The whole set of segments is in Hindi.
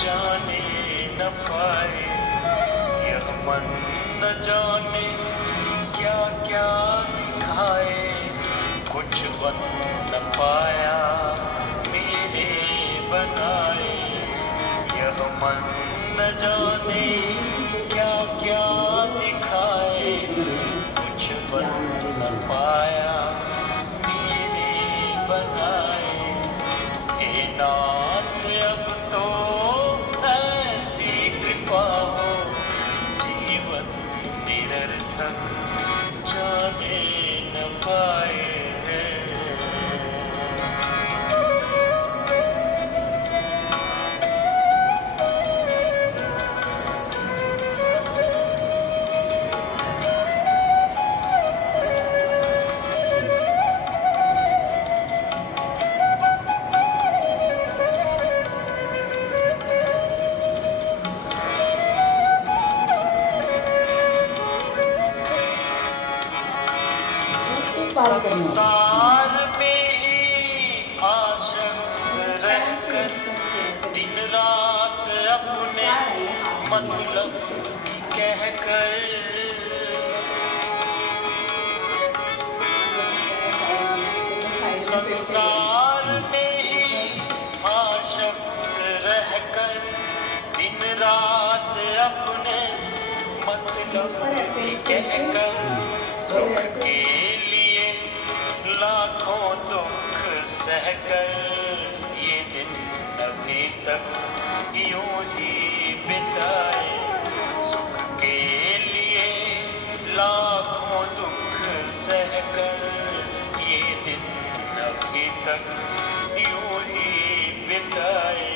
जाने न पाए। यह मन न जाने क्या क्या दिखाए, कुछ बन न पाया मेरे बनाए। यह मन न जाने क्या क्या दिखाए, कुछ बन न पाया मेरे बनाए। हे नाथ अब तो ऐसी कृपा हो, जीवन निरर्थक जाने न पाए। संसार में ही आसक्त रहकर दिन रात अपने मतलब की कहकर, संसार में ही आसक्त रहकर दिन रात अपने मतलब की कहकर, सुख के लाखों दुख सहकर ये दिन अभी तक यूं ही बिताए। सुख के लिए लाखों दुख सहकर ये दिन अभी तक यूं ही बिताए।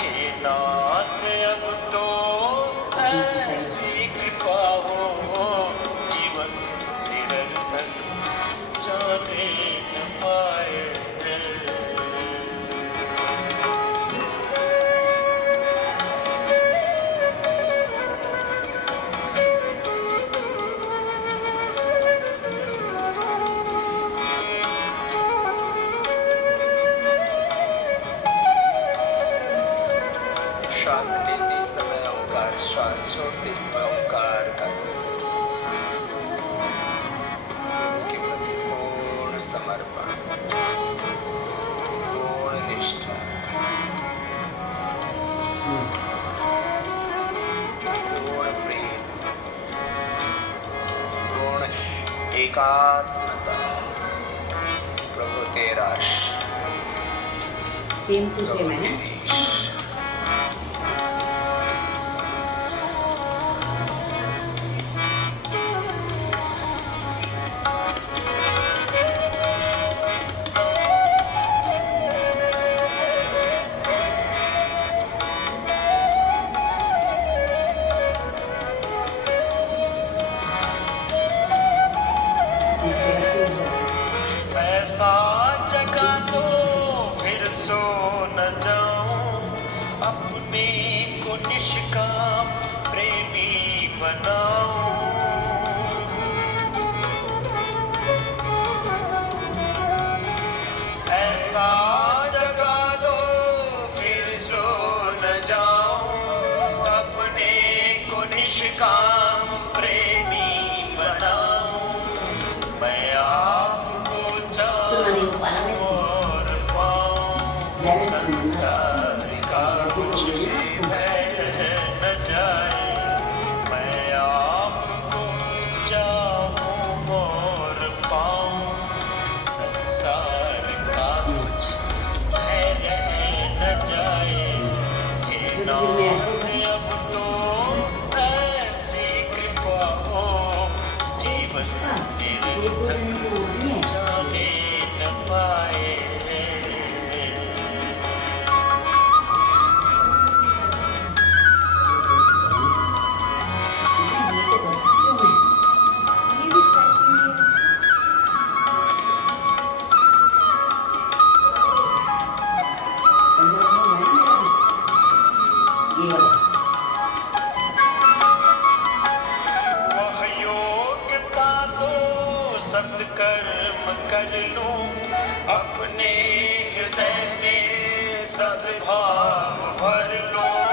हे नाथ अब तो ऐसी कृपा हो, जीवन निरर्थक जाने न पाए। श्वास लेते समय ओंकार, श्वास छोड़ते समय ओंकार का समर्पण, पूर्ण निष्ठा, पूर्ण प्रेम, पूर्ण एकात्मता। प्रभु तेरा सेम टू सेम है। ऐसा जगा दो फिर सो न जाऊं, अपने को निष्काम प्रेमी बनाऊं। ऐसा जगा दो फिर सो न जाऊं, अपने को निष्काम प्रेमी बनाऊं। मैं आपको और पाऊं, संसार का कुछ भी भय न जाए। मैं आपको चाहूं और पाऊं, संसार का कुछ भय न जाए। हे नाथ अब तो ऐसी कृपा हो, जीवन निरर्थक जाने न पाए। वह योग्यता तो सत्कर्म कर लूं, अपने हृदय में सद्भाव भर लूं।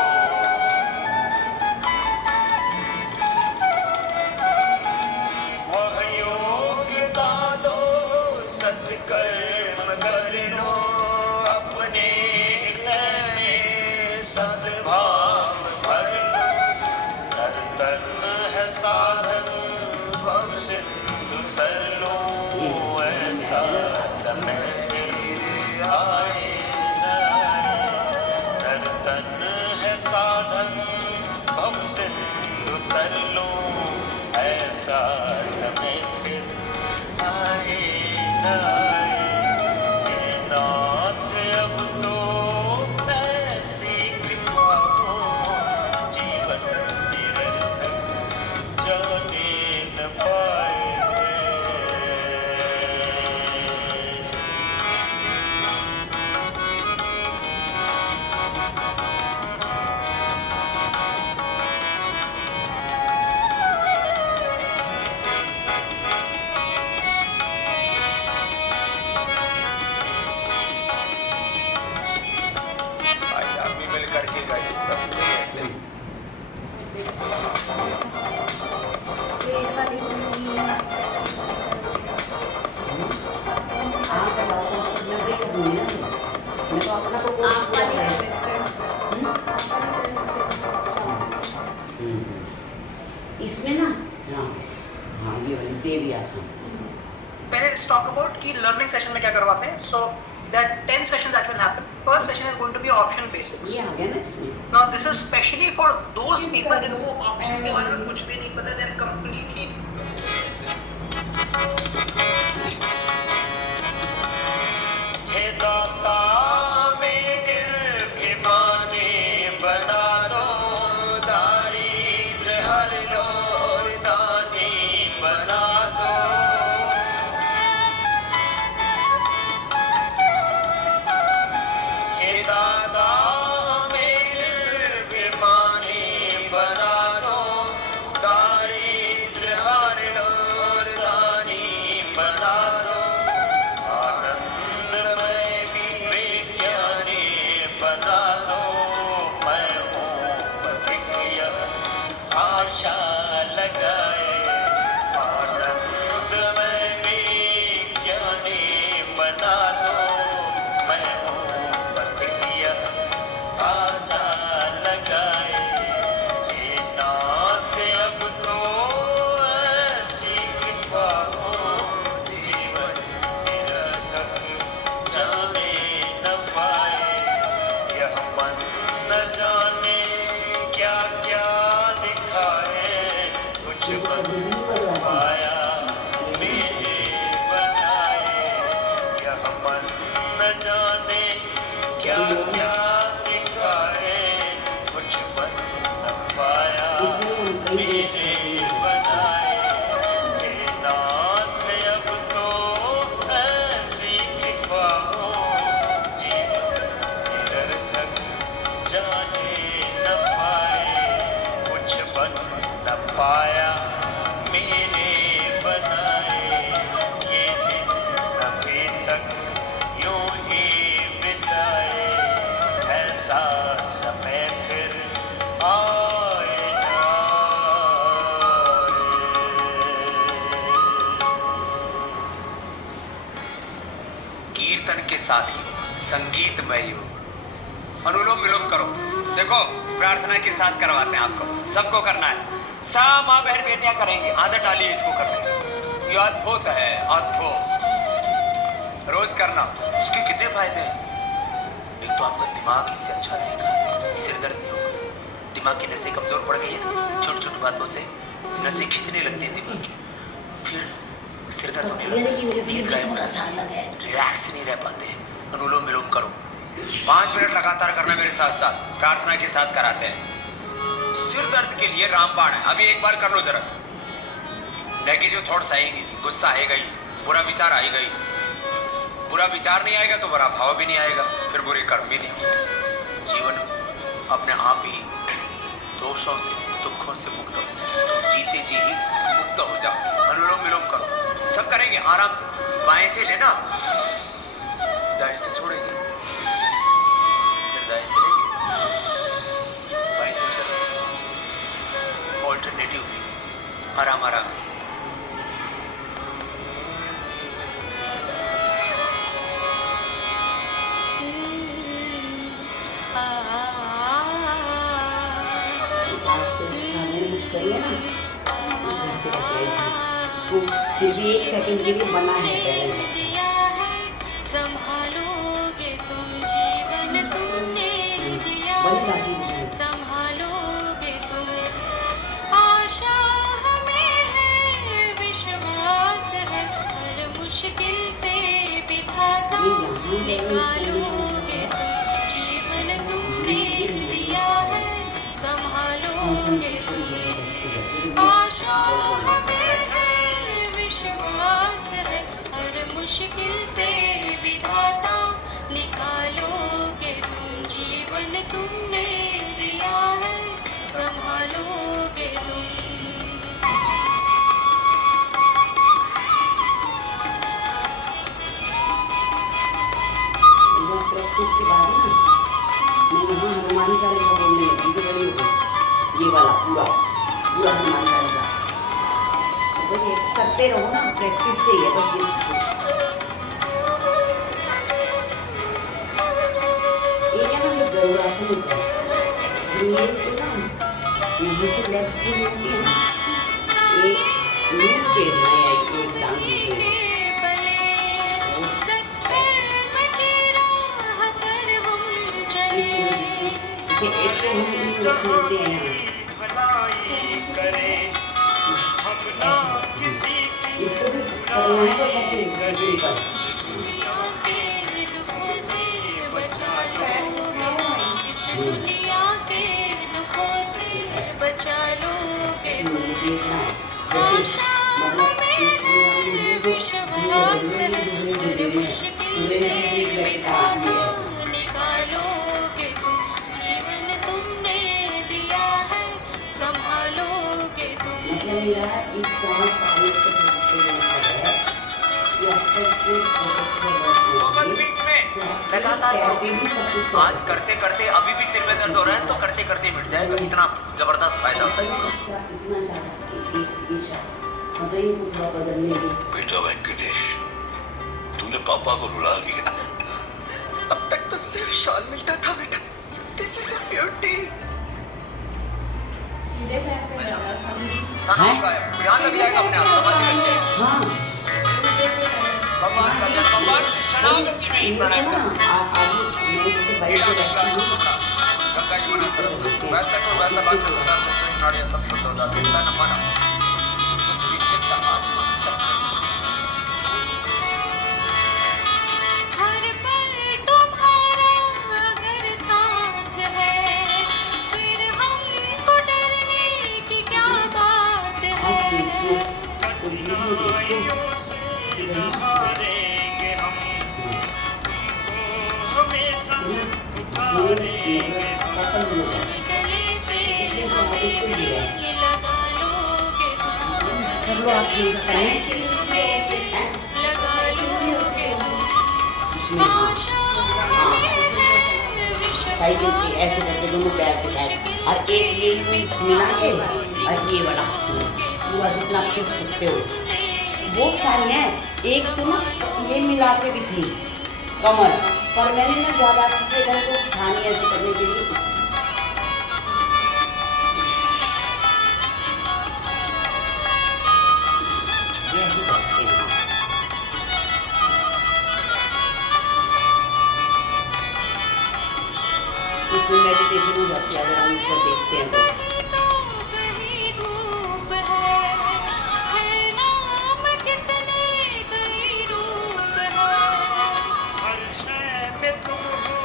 वाली दूंगी। आप के पास मैं भी दूंगी ना, मैं तो अपना तो कोर्स आप पूरा वाली है। इसमें ना, हाँ हाँ, ये वाली देवी आसन। पहले let's talk about कि learning session में क्या करवाते हैं. So that 10 sessions that will happen. First session is going to be option basics. ये आ गया ना इसमें। Now this is specially for those people जिनको options के बारे में कुछ भी नहीं पता. They're completely हे दाता हमें निर्भिमानी बना दो, दारिद्र हर लो और दानी बना दो। हे दाता हमें निर्भिमानी बना दो, दारिद्र हर लो और दानी बना दो। आनंदमय विज्ञानी बना दो, मैं हूँ पथिक यह आशा लगाए। आनंदमय विज्ञानी बना दो, मैं हूँ पथिक यह आशा लगाए। हे नाथ अब तो ऐसी कृपा हो, जीवन निरर्थक जाने न पाए। यह मन न जाने क्या क्या दिखाए, कुछ बन पाया मेरे बनाए। यह मन न जाने क्या क्या दिखाए, कुछ बन न पाया इसमें हम कई देश मेरे बनाए। हे नाथ अब तो ऐसी कृपा हो, जीवन निरर्थक जाने न पाए, कुछ बन न पाया मेरे बनाए। ये दिन अभी तक यूं ही बिताए, ऐसा समय फिर आए ना आए। कीर्तन के साथ ही संगीतमय हो, अनुलोम विलोम करो। देखो प्रार्थना के साथ करवाते हैं आपको, सबको करना है। सब माँ बहन बेटियां करेंगे, आदत डालिए इसको करने की। ये अद्भुत है, अद्भुत। रोज करना, उसके कितने फायदे हैं। एक तो आपका दिमाग इससे अच्छा रहेगा, सिर दर्द नहीं होगा। दिमाग की नसें कमजोर पड़ गई है ना, छोटी छोटी बातों से नसें खींचने लगती है दिमाग की, फिर सिर दर्द होने लगता है, नींद गायब हो जाती है, रिलैक्स नहीं रह पाते। अनुलोम विलोम करो, 5 मिनट लगातार करना मेरे साथ साथ, प्रार्थना के साथ कराते हैं। सिर दर्द के लिए रामबाण है, अभी एक बार कर लो जरा। नेगेटिव थॉट्स आएंगी, गुस्सा आएगा ही, बुरा विचार आएगा ही। बुरा विचार नहीं आएगा तो बुरा भाव भी नहीं आएगा, फिर बुरे कर्म भी नहीं होंगे। जीवन अपने आप ही दोषों से, दुखों से मुक्त हो जाए। तो जीते जी ही मुक्त हो जाओ। अनुलोम विलोम करो, सब करेंगे आराम से। बाएं से लेना, दाएं से छोड़ेंगे, फिर दाएं से लेंगे, बाएं से छोड़ेंगे। ऑल्टरनेटिव भी आराम आराम से। करिए ना, उस घर से करके आई थी, तो फिर भी 1 सेकंड के लिए बना है पहले से। संभालोगे तुम जीवन तुमने दिया बड़ी है, बाकी है। संभालोगे तुम। आशा हमें है, विश्वास है, हर मुश्किल से विधाता निकालोगे तुम। जीवन तुमने दिया है, संभालोगे तुम। आशा हमें है, विश्वास है, हर मुश्किल से विधाता निकालोगे तुम। जीवन तुमने दिया है, संभालोगे तुम। प्रैक्टिस के बाद ना मैं यहाँ हनुमान चालीसा बोलने लगी, तो बड़ी हो गई ये वाला पूरा पूरा हनुमान चालीसा। तो ये करते रहो ना, प्रैक्टिस से ही है बस ये सब कुछ। ये क्या ना, ये गरुड़ासन होता है, जमीन को ना यहाँ से लेग्स फुल होती है ना, एक लूप फेरना है, एक टांग फेरना है। जैसे एक तो हम खेलते हैं यहाँ, इसको भी करना है बस ऐसे गर्दन पर। दुनिया के दुखों से बचा लोगे तुम, आशा हमें विश्वास है, हर मुश्किल से बिठाता निकालोगे तुम, जीवन तुमने दिया है संभालोगे तुम। मतलब मेरा इस गाँव सालों से मोहम्मद बीच में लगातार करो। आज करते करते अभी भी सिर में दर्द हो रहा है तो करते करते मिट जाएगा। इतना जबरदस्त फायदा होता है इसका। इतना ज़्यादा बेटा वेंकटेश, तूने पापा को रुला दिया। अब तक तो सिर्फ शॉल मिलता था बेटा। This is a beauty. तनाव का है, ध्यान लग जाएगा अपने आप, समाधि लग जाएगी। हाँ भगवान का जन्म, भगवान की शरणागति में ही प्रणय कर। गंगा जी मना सरस्वती, वैद्य को वैद्य वाक्य सदा दर्शन नाड़ियाँ सब शुद्ध हो जाती है। तन मन बुद्धि चित्त आत्मा तक हर पल तुम्हारा अगर साथ है, फिर हमको डरने की क्या बात है। हारेंगे हम, तुमको हमेशा उतारेंगे। गले से हमें भी लगा लोगे तुम, अपनी साइकिल में भी लगा लोगे तुम, आशा हमें है विश्वास साइकिल की ऐसे करके दोनों पैर से पैर, और एक ये मिला के और ये वाला पूरा जितना आप खींच सकते हो। बहुत सारी हैं, एक तो ना ये मिला के भी थी कमर, पर मैंने ना ज़्यादा अच्छे से घर को उठानी ऐसे करने के लिए ये ऐसे करते हैं। इसमें मेडिटेशन हो जाती है अगर हम ऊपर देखते हैं तो। कहीं धूप है नाम कितने कई रूप है। हर शय में तुम हो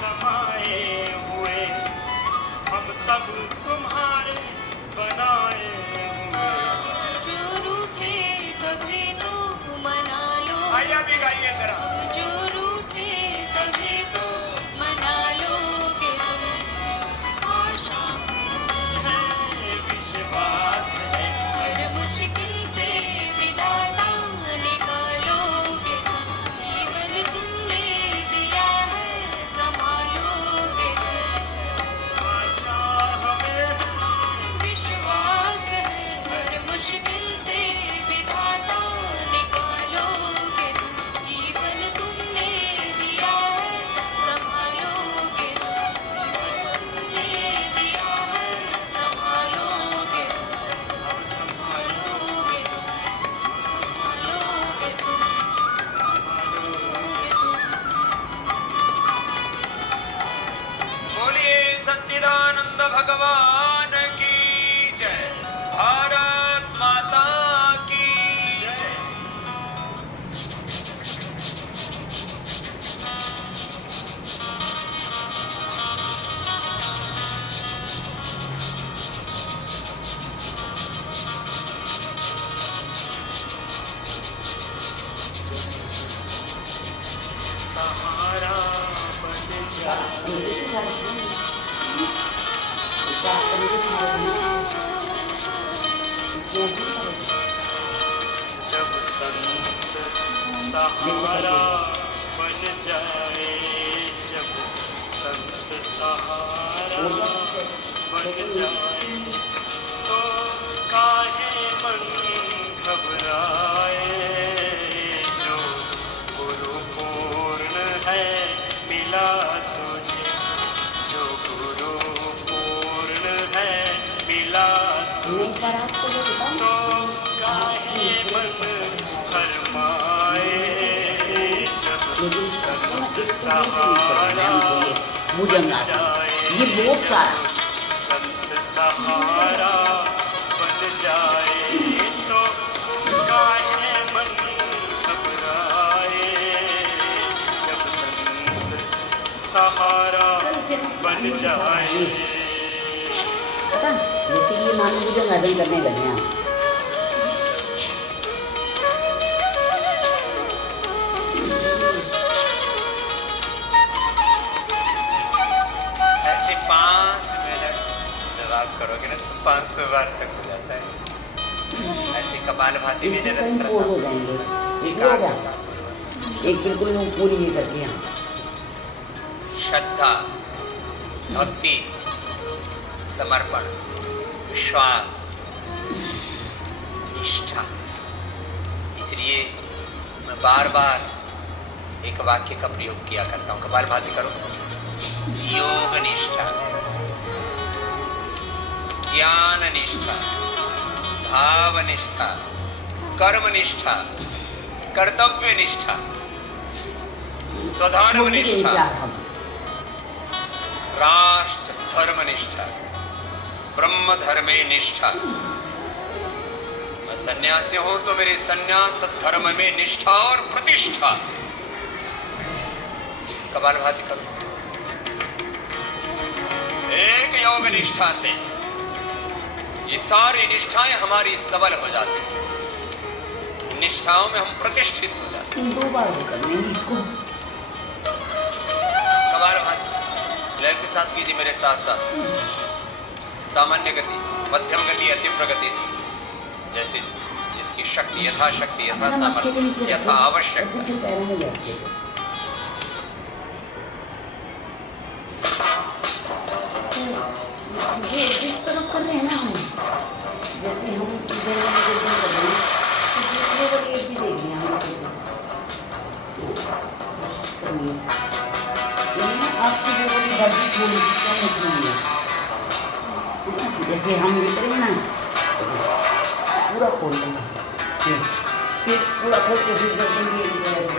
समाये हुए, हम सब तुम्हारे बनाए हुए। जो रूठे कभी तो मना लो, आइए भी गाइए जरा। जो रूठे कभी तो मना लोगे तुम, आशा है विश्वास है, हर मुश्किल से विधाता निकालोगे तुम, जीवन तुमने दिया है संभालोगे तुम, आशा हमें विश्वास है हर मुश्किल से विधाता निकालोगे तुम, जीवन तुमने दिया है संभालोगे तुम, तुमने दिया है संभालोगे तुम, संभालोगे तुम, संभालोगे तुम। बोलिए सच्चिदानंद भगवान की जय। भारत माता की जय। सहारा बन जा। जब संत सहारा बन जाए, जब संत सहारा बन जाए, तो काहे मन घबराए जो गुरु पूर्ण है मिला तुझे जो गुरु पूर्ण है मिला नहीं पर आपको ये बताऊं, तो काहे मन फरमाए जब लेकिन सत्य इसको ये सहारा भुजंगासन ये बहुत सारा संत सहारा बन जाए तो काहे मन घबराए जब संत सहारा बन जाए पता, जैसे ये मानो भुजंगासन करने लगे हैं आप। ऐसे 5 मिनट जब आप करोगे ना तो 500 बार तक हो जाता है। ऐसे कपालभाति में इससे कहीं निरंतर पोज हो जाएंगे। एक हो गया, एक बिल्कुल मुंह पूरी नहीं कर दिया। श्रद्धा, भक्ति, समर्पण, विश्वास, निष्ठा। इसलिए मैं बार बार एक वाक्य का प्रयोग किया करता हूँ। कपालभाति करो। योग निष्ठा, ज्ञान निष्ठा, भाव निष्ठा, कर्म निष्ठा, कर्तव्य निष्ठा, स्वधर्म निष्ठा, राष्ट्र धर्म निष्ठा, ब्रह्म धर्मे निष्ठा। मैं सन्यासी हूं तो मेरे सन्यास धर्म में निष्ठा और प्रतिष्ठा। कपालभाति करो। एक योग निष्ठा से ये सारी निष्ठाएं हमारी सबल हो जाती हैं। इन निष्ठाओं में हम प्रतिष्ठित हो जाते हैं। 2 बार होकर मैंने इसको कपालभाति लय के साथ कीजिए मेरे साथ साथ। सामान्य गति, मध्यम गति, अति प्रगति से, जैसे जिसकी शक्ति यथाशक्ति, यथा सामर्थ्य, यथा आवश्यकता। पीछे पैरों में बैठते थे। ये जिस तरफ कर रहे हैं ना हम, जैसे हम इधर वाले गर्दन कर रहे हैं तो दूसरे वाले भी देख लिया हम कैसे कोशिश करनी है। यानी आपकी जो वाली बॉडी थोड़ी सी कम होती है, जैसे हम ये करेंगे ना पूरा खोल लेंगे, फिर पूरा खोल के फिर गर्दन भी एक तरह से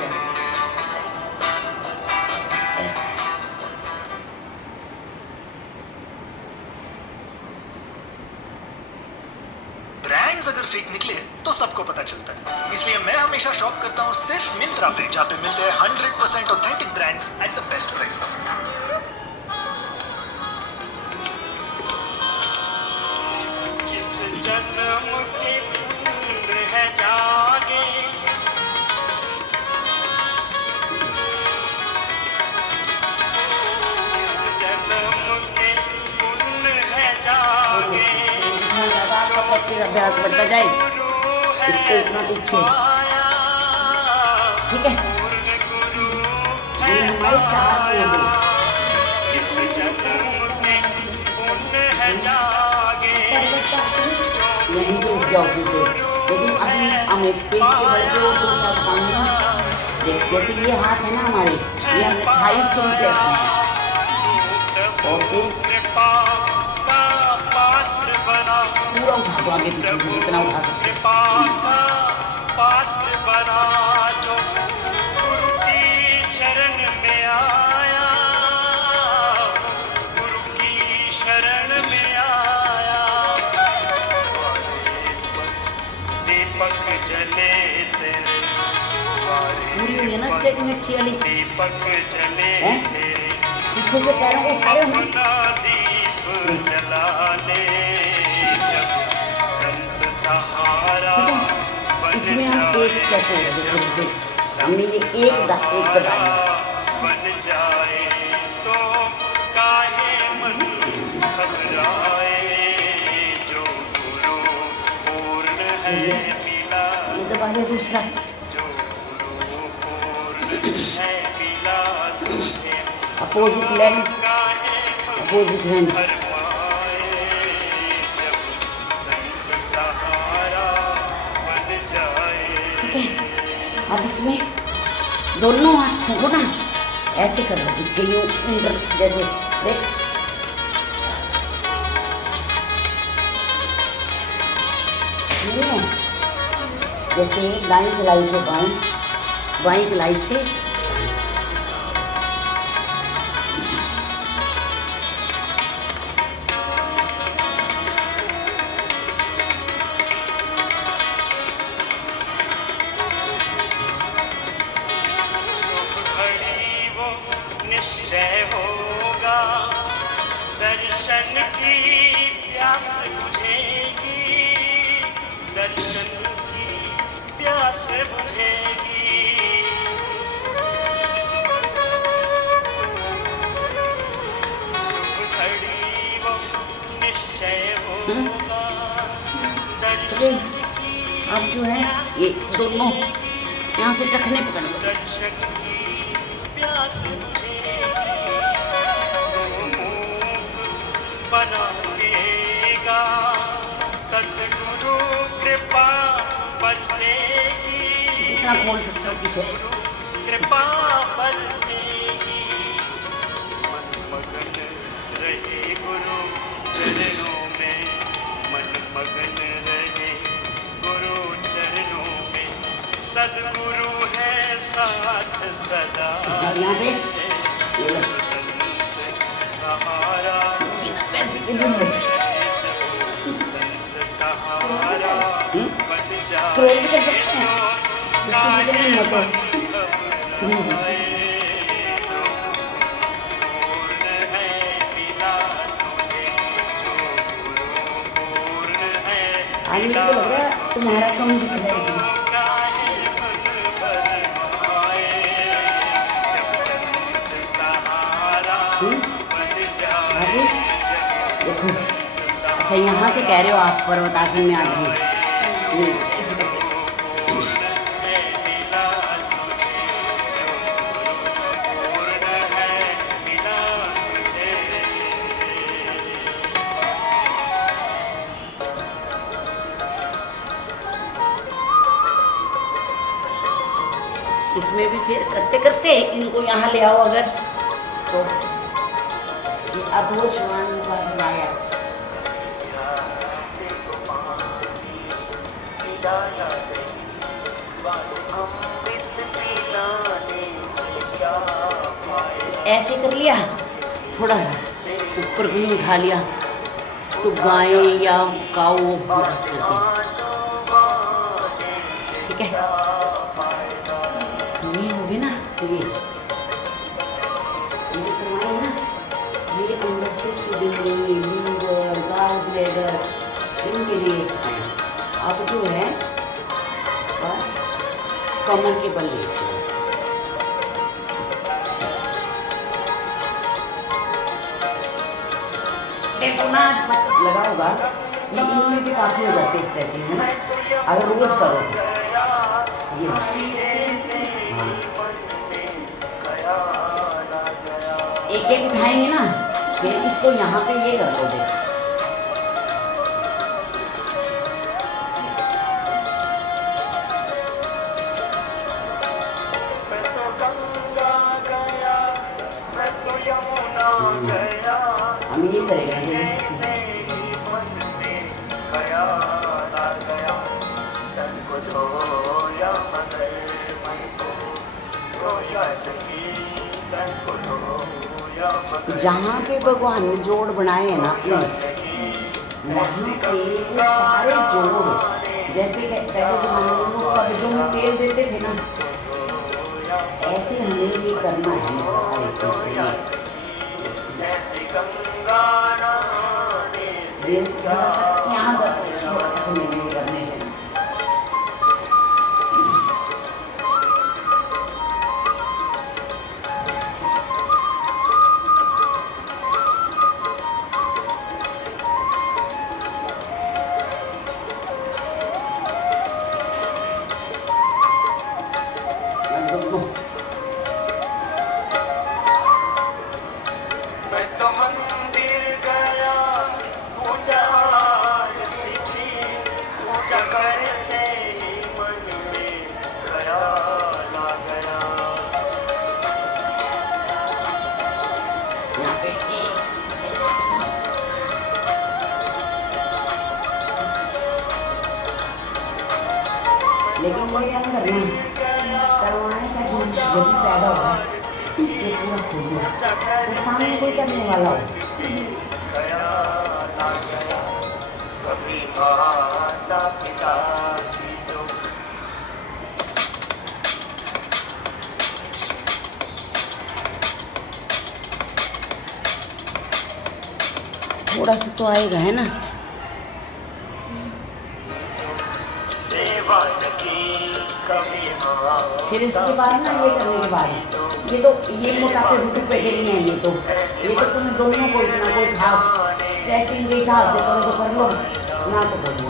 ऐसे। ब्रांड्स अगर फेक निकले तो सबको पता चलता है, इसलिए मैं हमेशा शॉप करता हूँ सिर्फ मिंत्रा पे, जहाँ पे मिलते हैं 100% authentic brands at the best price. किस जन्म की पुण्य है जागे किस जन्म के पुण्य है जागे जितना ज़्यादा आपका प्रैक्टिस अभ्यास बढ़ता जाए इसको उतना पीछे, ठीक है। ये हमारी 4 पोज है। किस जन्म के पुण्य है जागे यहीं से उठ जाओ सीधे, लेकिन अभी हमें पेट के बल पे और 2-4 पाऊंगी ना। देख, जैसे ये हाथ है ना हमारे, ये हमने थाइस के नीचे रखने हैं और फिर कृपा का पात्र बना पूरा उठा दो आगे पीछे से जितना उठा सकते। कृपा का पात्र बना जो गुरु की शरण में आया गुरु की शरण में आया दीपक जले तेरे पूरी हुई है ना स्ट्रेचिंग अच्छी वाली। दीपक जले हैं? तेरे पीछे से पैरों को उठा रहे हो ना। अपना दीप जला ले जब संत सहारा ठीक है, इसमें हम एक स्टेप हो रहे देखो, जैसे हमने ये एक दबाया, बन जाए तो काहे मन घबराए जो गुरु पूर्ण है मिला ये दबा लिया दूसरा। जो गुरु पूर्ण है मिला तुझे अपोजिट लेग, काहे अपोजिट हैंड। फरमाए जब संत सहारा बन अब इसमें दोनों हाथों को ना ऐसे कर लो पीछे यूं ऊपर जैसे देख। जैसे दाईं कलाई से बाईं, बाईं कलाई से निश्चय होगा, दर्शन की प्यास बुझेगी, दर्शन की प्यास बुझेगी। घड़ी वो निश्चय होगा, दर्शन की अब जो है ये दोनों यहाँ से टखने पकड़ लो। दर्शन की प्यास बना देगा, सतगुरु कृपा बरसेगी, जितना खोल सकते हो पीछे। कृपा बरसेगी। मन मगन रहे गुरु चरणों में, मन मगन रहे गुरु चरणों में, सदगुरु है साथ सदा। अब यहाँ पे ये लो। सहारा वैसे के जुमले सहारा बन जा, स्क्रॉल भी कर सकते हैं जिससे जितनी हिम्मत हो। आज मेरे को लग रहा है तुम्हारा कम दिख रहा है इसमें। आगे देखो। अच्छा यहाँ से कह रहे हो आप पर्वतासन में आ गए। ऐसे करके इसमें भी फिर करते करते इनको यहाँ ले आओ अगर तो। अब वो श्वान का आया। ऐसे कर लिया, थोड़ा ऊपर भी उठा लिया तो गाय या काऊ ठीक है। ये होगी ना ये करवाए ना, ये अंदर से इनके लिए अब जो है कमर के बल लेते हैं। देखो ना लगा होगा ये इनमें भी काफ़ी हो जाते हैं स्ट्रेचिंग है ना, अगर रोज करो ये हाँ। एक एक उठाएंगे ना, फिर इसको यहाँ पे ये कर लो। देखो हम ये करेंगे। जहाँ पे भगवान ने जोड़ बनाए हैं ना अपने, वहाँ पे वो सारे जोड़ जैसे पहले जमाने में लोग कब्जों में तेल देते थे ना, ऐसे हमें ये करना है हर एक चीज़ के लिए। यहाँ पर करने से मैं तो मंदिर गया पूजा मेरे अंदर ना करवाने का जो जो भी पैदा हुआ है ये पूरा खो गया, तो सामने कोई करने वाला हो। कभी माता पिता की जो थोड़ा सा तो आएगा है ना। सेवा की कभी फिर इसके बाद ना ये करने के बाद ये मोटापे रुपए के लिए है। ये तो तुम्हें दोनों को इतना कोई खास स्ट्रेचिंग के हिसाब से करो तो कर लो, ना तो कर लो।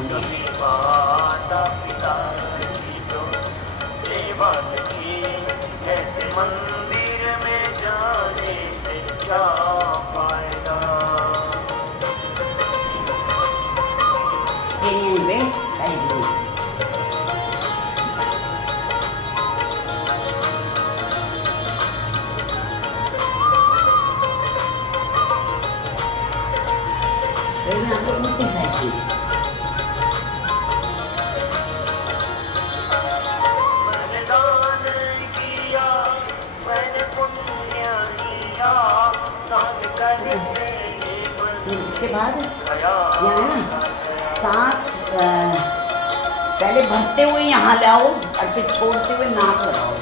माता पिता की जो सेवा की ऐसे मंदिर में जाने से क्या फायदा। पे साइड में आपको उल्टी साइड की उसके बाद यहाँ है ना सांस पहले भरते हुए यहाँ लाओ और फिर छोड़ते हुए नाक लगाओ।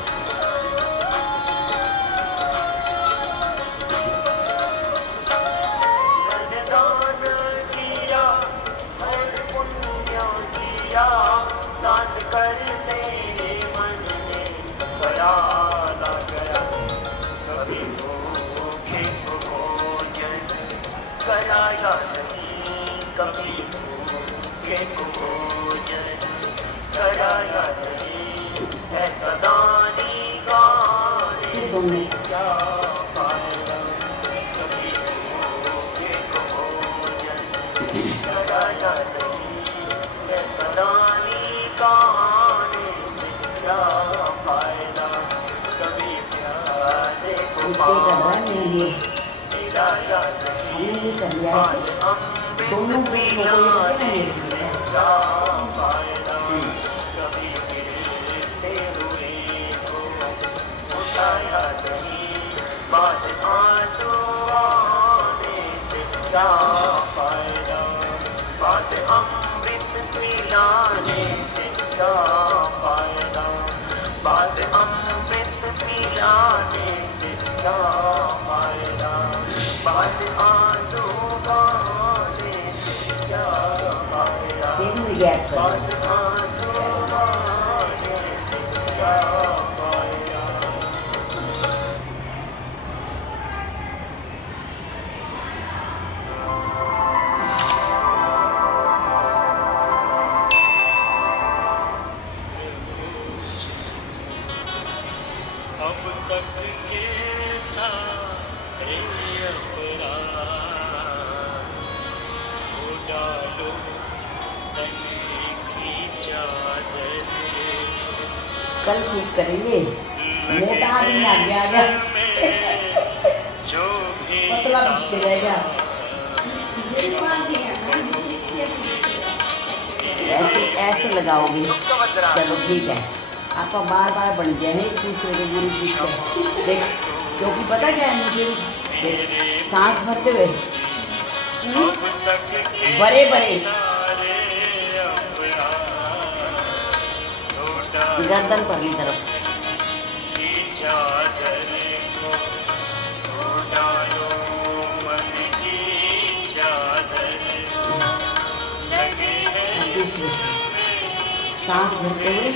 कराया नहीं कभी भूखे को भोजन, कराया नहीं ऐसा दानी गाने क्या पाएगा। कभी भूखे को भोजन, कराया नहीं ऐसा दानी गाने से क्या फायदा। कभी प्यासे को पानी पिलाया नहीं दोनों कभी गिरते हुए को उठाया नहीं, बात आंसू आने से क्या फायदा। बात अमृत पिलाने से क्या फायदा। बात अमृत पिलाने से क्या फायदा। बात आंसू बहाने से क्या फायदा। बात आंसू बहाने से क्या फायदा। अब तक के सारे अपराध हो डालो तने की चादर। कल ठीक करेंगे। मोटा आदमी आगे आ गया, जो भी पतला पीछे रह गया। ऐसे ऐसे लगाओगे, चलो ठीक है। आपका बार बार बन जाए एक दूसरे के गुरु शिष्य। देख क्योंकि पता क्या है मुझे, सांस भरते हुए बड़े बड़े गर्दन परली तरफ दूसरे से सांस भरते हुए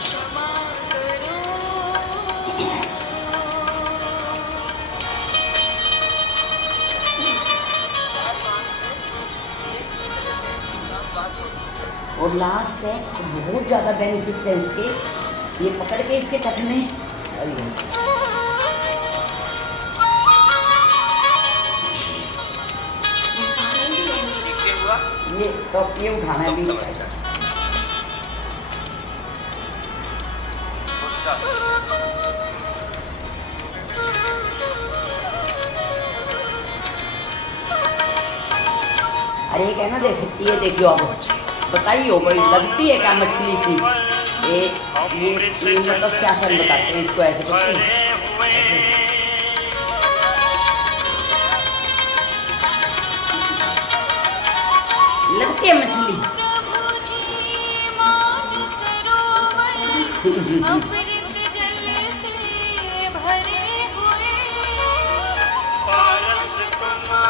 क्षमा करो। और लास्ट है तो बहुत ज़्यादा बेनिफिट्स है इसके। ये पकड़ के इसके टखने ये तो ये उठाना भी अरे एक है ना, देख ये देखियो अब पता ही हो, बड़ी लगती है क्या मछली सी। ये मतलब शासन बताते हैं इसको, ऐसे करते हैं ऐसे। लगती है मछली। अमृत जल से भरे हुए पारस तुम हो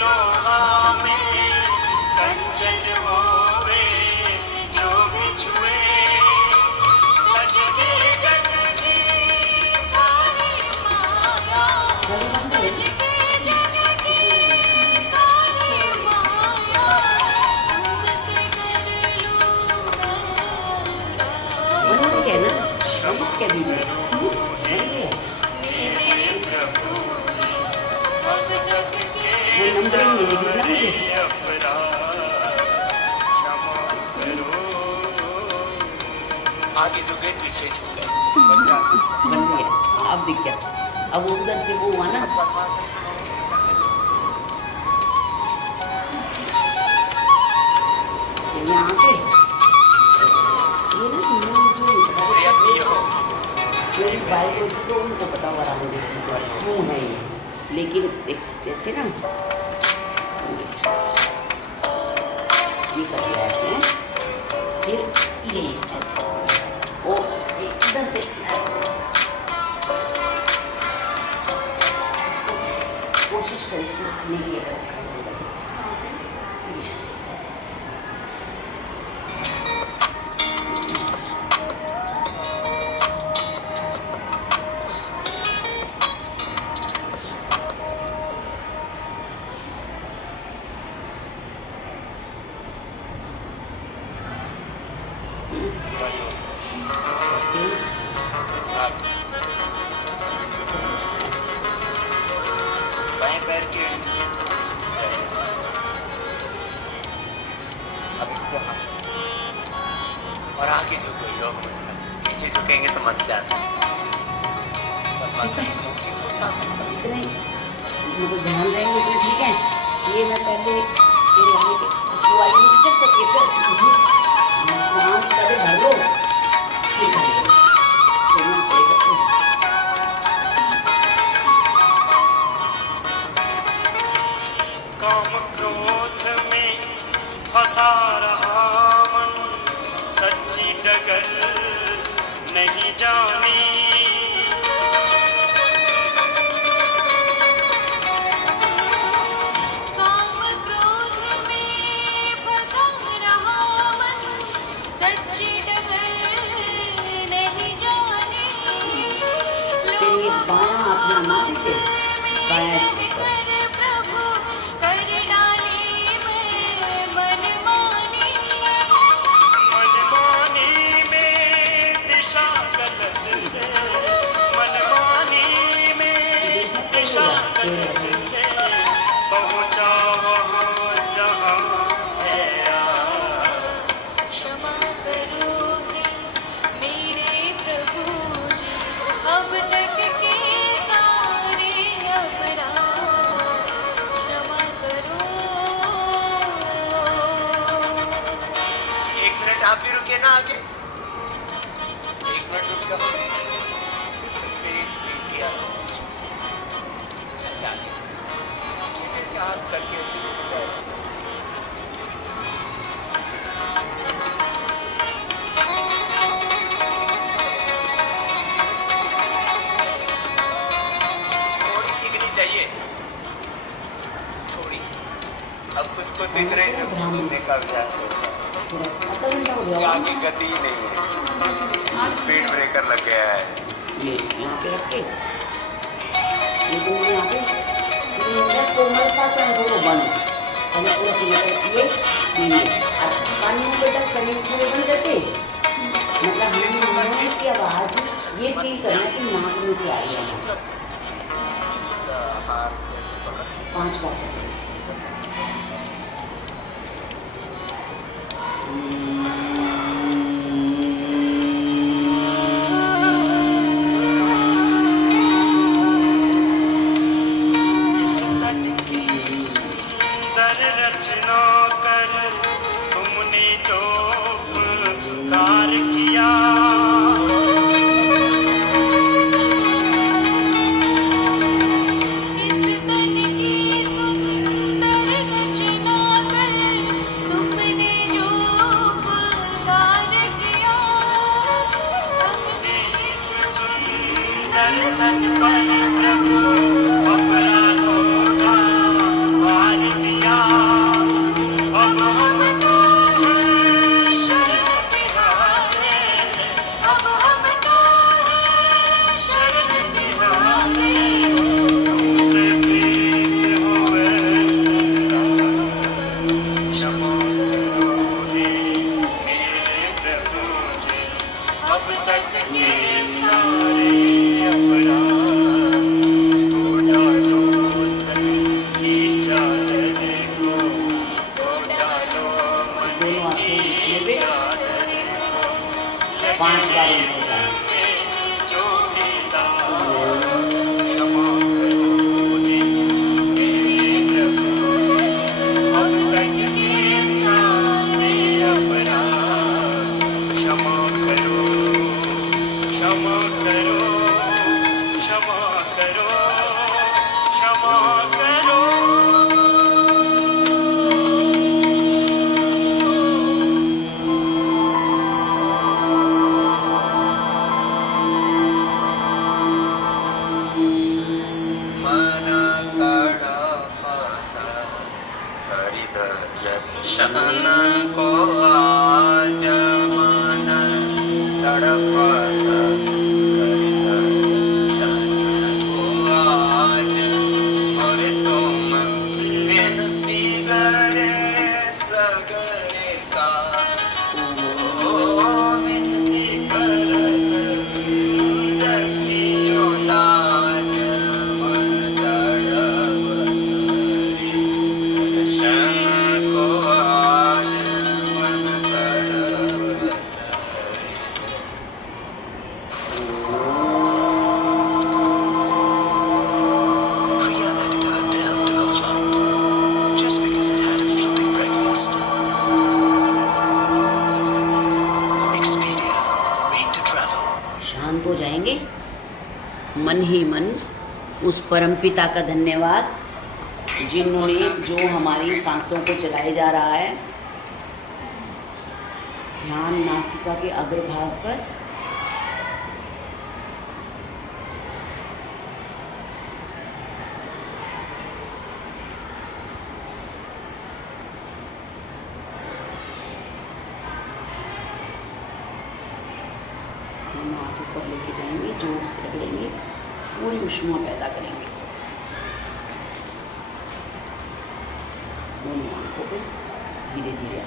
लोहा में कंचन होवे जो भी छुए तज के जग की सारी माया तज के जग की सारी माया तुमसे कर लूं बन रही है ना, बन क्या दी है, बन रही है। मेरे प्रभु अब तक के वो नंबरिंग मिलेगी ना मुझे। आगे झुके पीछे झुके बन रही है, अब दिख गया। अब वो उधर से वो हुआ ना, यहाँ पे ये ना मेरी बाइक होती तो उनको पता हो रहा मुझे क्यों है ये, लेकिन एक जैसे ना ये कर दिया ऐसे, फिर ये ऐसे ओ इधर पे इसको कोशिश कर इसको रखने की, बाएं पैर के अब इसको और आगे झुको योग पीछे झुकेंगे तो मत्स्यासन इतने मुझे ध्यान रहेंगे तो ठीक है। ये मैं पहले ये रहने के दवाई नहीं जब तक ये कर चुकी हूँ, सांस पहले भर लो फिर कर लो, फिर मैं पड़ेगा तो काम क्रोध में फंसा रहा मन सच्ची डगर नहीं जानी काम क्रोध में फंसा रहा मन सच्ची डगर नहीं जानी फिर ये बायां हाथ में मार के बायां से कर प्रभु कर डाली मैं मनमानी मनमानी में दिशा गलत है मनमानी में दिशा गलत है पहुंचा वहाँ जहाँ है क्षमा करो हे मेरे प्रभु जी अब तक के सारे अपराध क्षमा करो। एक मिनट आप भी रुके ना आगे, एक मिनट रुक जाओ ऐसे आगे सीधे से हाथ करके ऐसे झुक जाए। थोड़ी टिकनी चाहिए थोड़ी। अब कुछ को दिख रहे हैं घूमने का विचार से आधा घंटा हो इससे गया आगे गति ही नहीं है, स्पीड ब्रेकर लग गया है। ये यहाँ पे रख के ये दोनों यहाँ पे फिर इनका कोमलता से हमको बंद पहले पूरा फिल्टर किए पानी में बेटा पहले पूरे बंद करके मतलब हमने मुंह की आवाज़ ये फील करना कि नाक में से आ रही है। हाथ से ऐसे पकड़ के 5 बार इस तन की सुंदर रचना कर मन तड़पता हृदय शन को आज मन तड़पता हृदय शन को आज और तुम बिन बिगड़े सगरे का विनती करत रखियो लाज मन तड़पता शन को आज मन तड़पता Priya added a Adele to her flight just because it had a floating breakfast. Expedia, made to travel. शांत हो जाएंगे मन ही मन। उस परमपिता का धन्यवाद जिन्होंने जो हमारी सांसों को चलाए जा रहा है। ध्यान नासिका के अग्रभाग पर। दोनों हाथ ऊपर लेके जाएंगे, जोर से रगड़ेंगे, पूरी ऊष्मा पैदा करेंगे। दोनों आंखों पे धीरे धीरे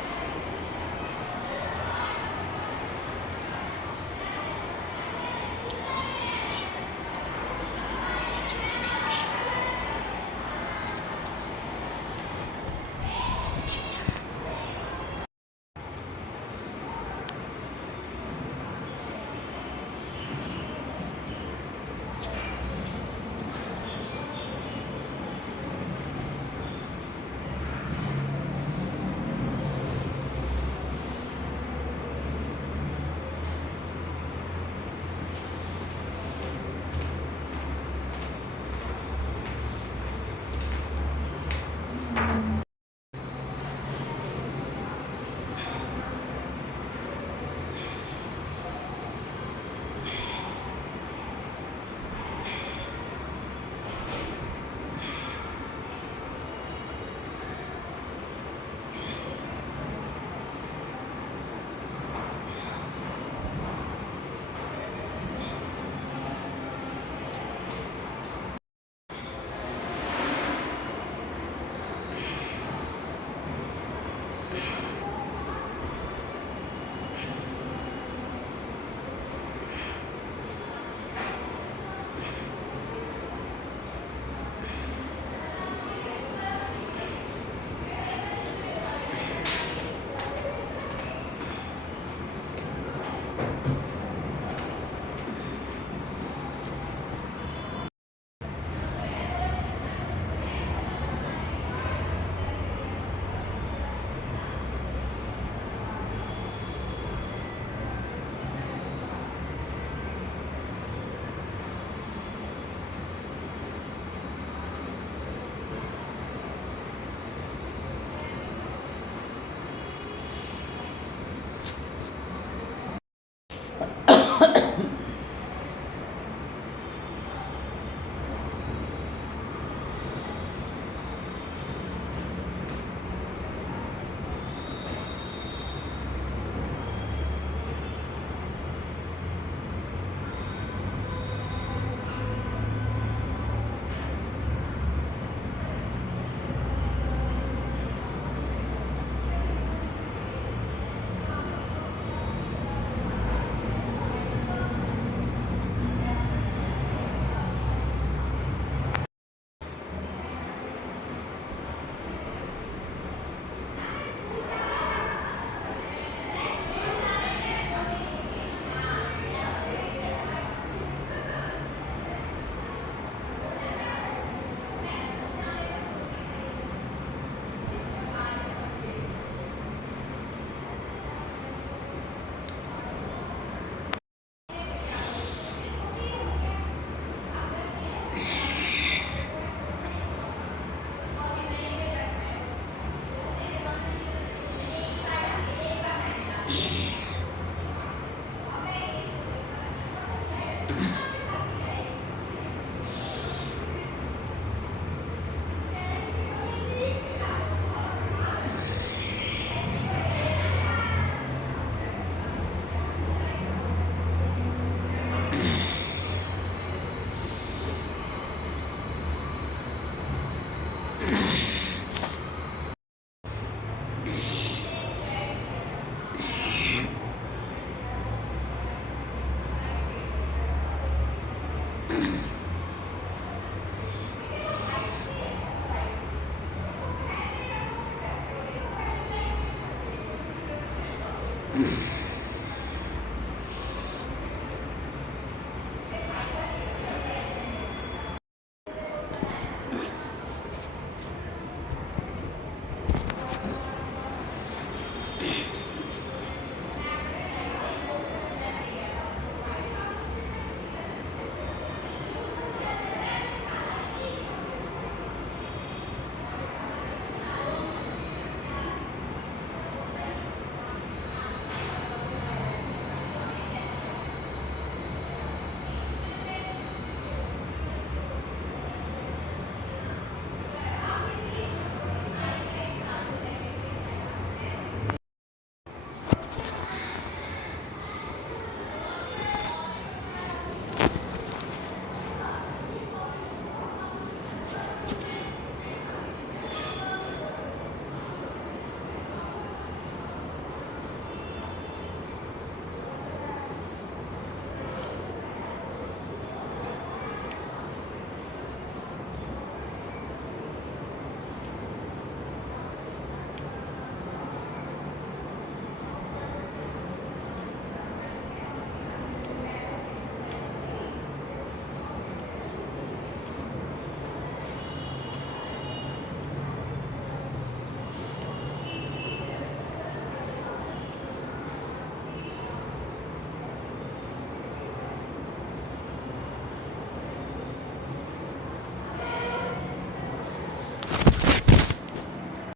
हम्म।